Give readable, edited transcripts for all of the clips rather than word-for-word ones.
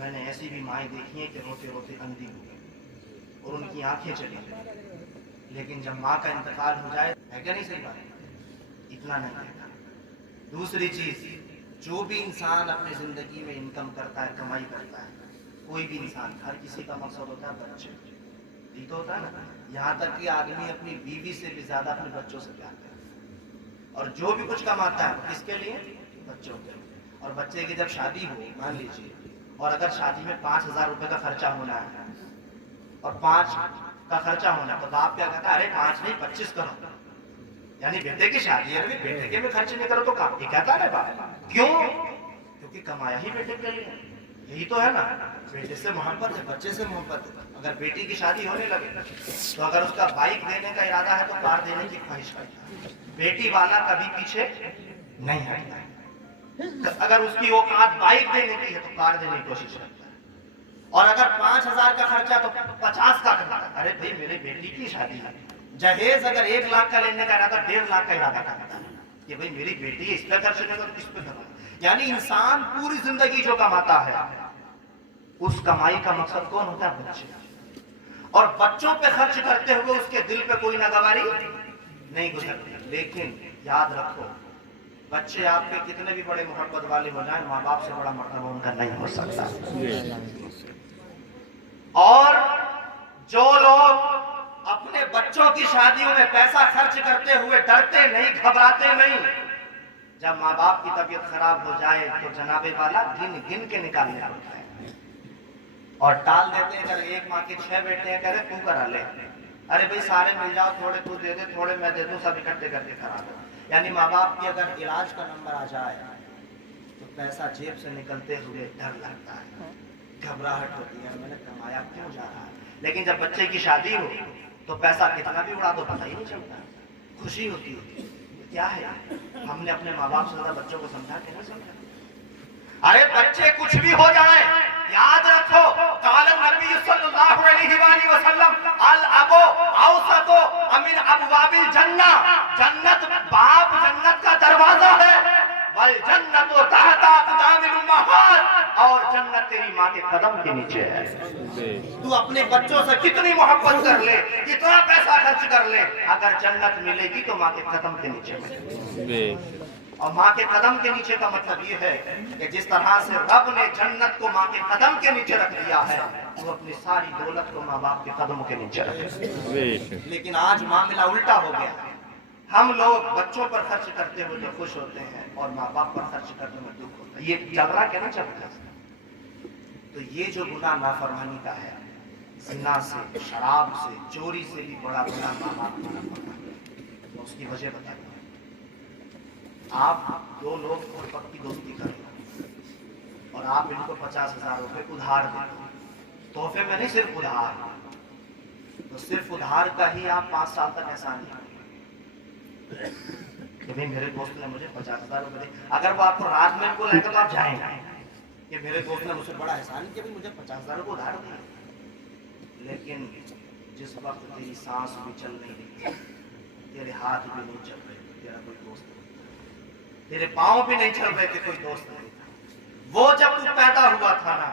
मैंने ऐसी भी माएँ देखी हैं कि रोते रोते अंधी हो गई और उनकी आंखें चली गई। लेकिन जब माँ का इंतकाल हो जाए, है क्या नहीं सही बात, इतना नहीं रहता। दूसरी चीज, जो भी इंसान अपनी जिंदगी में इनकम करता है, कमाई करता है, कोई भी इंसान, हर किसी का मकसद होता है बच्चे, ये तो होता है ना। यहाँ तक कि आदमी अपनी बीवी से भी ज्यादा अपने बच्चों से प्यार करता है, और जो भी कुछ कमाता है किसके लिए, बच्चों के लिए। और बच्चे की जब शादी हो, मान लीजिए, और अगर शादी में 5,000 रुपए का खर्चा होना है और 5 का खर्चा होना है, तो बाप क्या कहता है, अरे 5 नहीं 25 करो, यानी बेटे की शादी है, बेटे के में खर्च नहीं करो तो काम, ये कहता है बाप। क्यों? क्योंकि कमाया ही बेटे के लिए, यही तो है ना। बेटे से मोहब्बत है, बच्चे से मोहब्बत है। अगर बेटी की शादी होने लगे तो अगर उसका बाइक देने का इरादा है तो कार देने की ख्वाहिश करता है, बेटी वाला कभी पीछे नहीं हटता है। अगर उसकी औकात बाइक देने की है तो कार देने की कोशिश करता है। और अगर 5,000 का खर्चा तो 50 का करता है। अरे भाई मेरी बेटी की शादी है, जहेज अगर 1 लाख का लेने का इरादा 1.5 लाख का इरादा करता है कि भाई मेरी बेटी इस पर खर्च नहीं तो किस पे करना। यानी इंसान पूरी जिंदगी जो कमाता है, उस कमाई का मकसद कौन होता है, बच्चे। और बच्चों पे खर्च करते हुए उसके दिल पे कोई नागवारी नहीं गुजरती। लेकिन याद रखो, बच्चे आपके कितने भी बड़े मोहब्बत वाले हो जाएं, माँ बाप से बड़ा मर्तबा उनका नहीं हो सकता। और जो लोग अपने बच्चों की शादियों में पैसा खर्च करते हुए डरते नहीं, घबराते नहीं, जब माँ बाप की तबीयत खराब हो जाए तो जनाबे वाला गिन गिन के निकालने पड़ता है और टाल देते हैं। अगर एक माँ के 6 बेटे हैं, कह रहे तू करा ले, अरे भाई सारे मिल जाओ, थोड़े तू दे दे, थोड़े मैं दे दूं, सब इकट्ठे करके करा दो। यानी माँ बाप की अगर इलाज का नंबर आ जाए तो पैसा जेब से निकलते हुए डर लगता है, घबराहट होती है, मैंने कमाया क्यों जा रहा है। लेकिन जब बच्चे की शादी हो तो पैसा कितना भी उड़ा दो पता ही नहीं चलता, खुशी होती है। क्या है, हमने अपने माँ बाप से ज्यादा बच्चों को समझा के नहीं समझा। अरे बच्चे कुछ भी हो जाए, याद रखो, काल नबी सल्लल्लाहु अलैहि वसल्लम अल अबो औसतो अमीन अबवाबिल जन्नह, जन्नत बाप जन्नत का दरवाजा है, वल जन्नतु तहता अक़दामिल उम्महात, और जन्नत तेरी माँ के कदम के नीचे है। तू अपने बच्चों से कितनी मोहब्बत कर ले, कितना पैसा खर्च कर ले, अगर जन्नत मिलेगी तो माँ के कदम के नीचे मिलेगी। और माँ के कदम के नीचे का मतलब ये है कि जिस तरह से रब ने जन्नत को माँ के कदम के नीचे रख दिया है, वो अपनी सारी दौलत को माँ बाप के कदमों के नीचे रखे। लेकिन आज मामला उल्टा हो गया, हम लोग बच्चों पर खर्च करते हुए जो खुश होते हैं और माँ बाप पर खर्च करने में दुख होता है। ये चल रहा क्या ना चल रहा। तो ये जो गुनाह नाफरमानी का है, जिना से, शराब से, चोरी से भी बड़ा गुनाह माँ बाप का नाफरमानी। तो उसकी वजह बताइए। आप 2 लोग पक्की दोस्ती कर रहे और आप इनको 50,000 रुपए उधार दे, तोहफे में नहीं, सिर्फ उधार। तो सिर्फ उधार का ही आप 5 साल तक एहसान नहीं कि भाई मेरे दोस्त ने मुझे 50,000 रुपए दे। अगर वो आपको रात में को लेकर तो आप जाएंगे कि मेरे दोस्त ने मुझे बड़ा एहसान किया, मुझे 50,000 रुपए उधार दिए। लेकिन जिस वक्त तेरी सांस भी चल नहीं रही, तेरे हाथ भी नहीं चल रहे, तेरा कोई दोस्त नहीं, तेरे पांव भी नहीं चल रहे थे, कोई दोस्त नहीं था। वो जब तू पैदा हुआ था ना,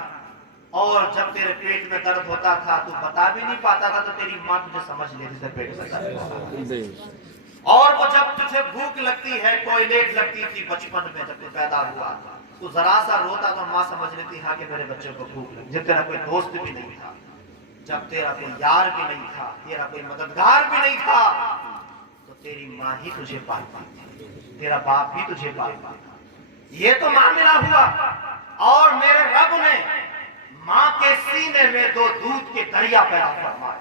और जब तेरे पेट में दर्द होता था, तू बता भी नहीं पाता था, तो तेरी माँ तुझे समझ लेती थी पेट में दर्द। और वो जब तुझे भूख लगती है, टॉयलेट लगती थी बचपन में, जब तू पैदा हुआ तू जरा सा रोता तो माँ समझ लेती हाँ कि मेरे बच्चे को भूख लगी। जब तेरा कोई दोस्त भी नहीं था, जब तेरा कोई यार भी नहीं था, तेरा कोई मददगार भी नहीं था, तो तेरी माँ ही तुझे पाल पाती, तेरा बाप भी तुझे पाल पाता। ये तो मामला हुआ। और मेरे रब ने माँ के सीने में 2 दूध के दरिया पैदा फरमाए,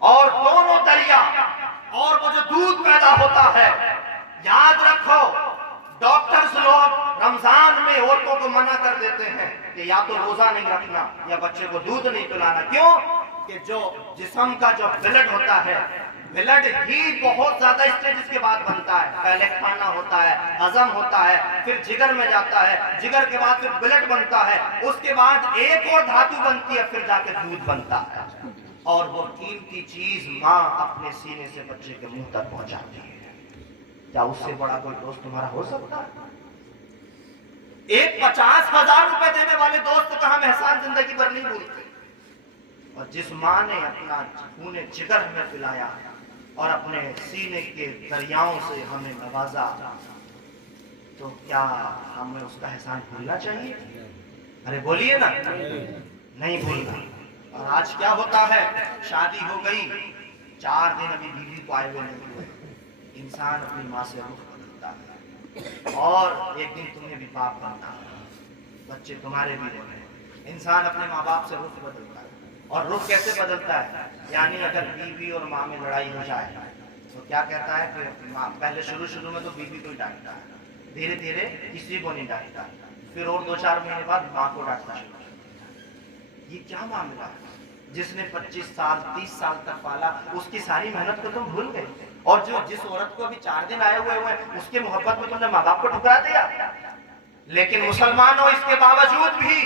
और दोनों दरिया और वो जो दूध पैदा होता है, याद रखो, डॉक्टर्स लोग रमजान में औरतों को मना कर देते हैं कि या तो रोजा नहीं रखना या बच्चे को दूध नहीं पिलाना। क्यों? कि जो जिस्म का जो ब्लड होता है, ब्लड ही बहुत ज्यादा स्टेज के बाद बनता है। पहले खाना होता है, हजम होता है, फिर जिगर में जाता है, जिगर के बाद फिर ब्लड बनता है, उसके बाद एक और धातु बनती है, फिर जाके दूध बनता है। और वो कीमती चीज माँ अपने सीने से बच्चे के मुंह तक पहुंचाती है। क्या उससे बड़ा कोई दोस्त तुम्हारा हो सकता है? एक 50,000 रुपए देने वाले दोस्त का हम तमाम एहसान जिंदगी भर नहीं भूलते। और जिस माँ ने अपना खूने जिगर हमें पिलाया और अपने सीने के दरियाओं से हमें नवाजा, तो क्या हमें उसका एहसान भूलना चाहिए? अरे बोलिए ना, नहीं भूलना। और आज क्या होता है, शादी हो गई, 4 दिन अभी बीवी को आए हुए नहीं हुए, इंसान अपनी माँ से रुख बदलता है और एक दिन तुम्हें भी बाप बनना है, बच्चे तुम्हारे भी होंगे। इंसान अपने माँ बाप से रुख बदलता है। और रुख कैसे बदलता है? यानी अगर बीवी और माँ में लड़ाई हो जाए तो क्या कहता है कि माँ, पहले शुरू में तो बीवी को ही डांटता है, धीरे धीरे किसी को नहीं डांटता, फिर और 2-4 महीने बाद माँ को डांटना शुरू करता है। ये क्या मामला है? जिसने 25 साल 30 साल तक पाला, उसकी सारी मेहनत को तुम भूल गए। और जो जिस औरत को अभी 4 दिन आए हुए उसके मोहब्बत में तुमने माँ बाप को ठुकरा दिया। लेकिन मुसलमानों, इसके बावजूद भी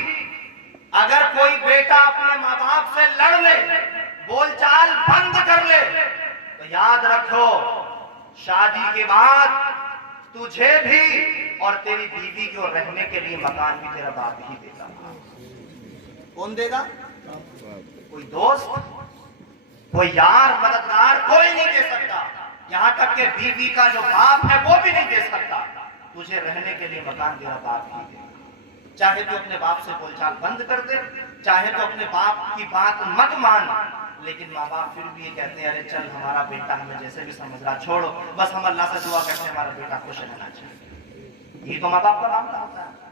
अगर कोई बेटा अपने माँ बाप से लड़ ले, बोलचाल बंद कर ले, तो याद रखो शादी के बाद तुझे भी और तेरी बीवी को रहने के लिए मकान भी तेरा बाप ही देगा। कौन देगा? कोई दोस्त, कोई यार, मददगार कोई नहीं दे सकता। यहां तक कि बीवी का जो बाप है वो भी नहीं दे सकता। तुझे रहने के लिए मकान तेरा बाप ही देगा। चाहे तो अपने बाप से बोलचाल बंद कर दे, चाहे तो अपने बाप की बात मत मान, लेकिन माँ बाप फिर भी ये कहते हैं, अरे चल हमारा बेटा हमें जैसे भी समझ रहा, छोड़ो, बस हम अल्लाह से दुआ करते हैं हमारा बेटा खुश रहना चाहिए। ये तो माँ बाप का मामला होता है।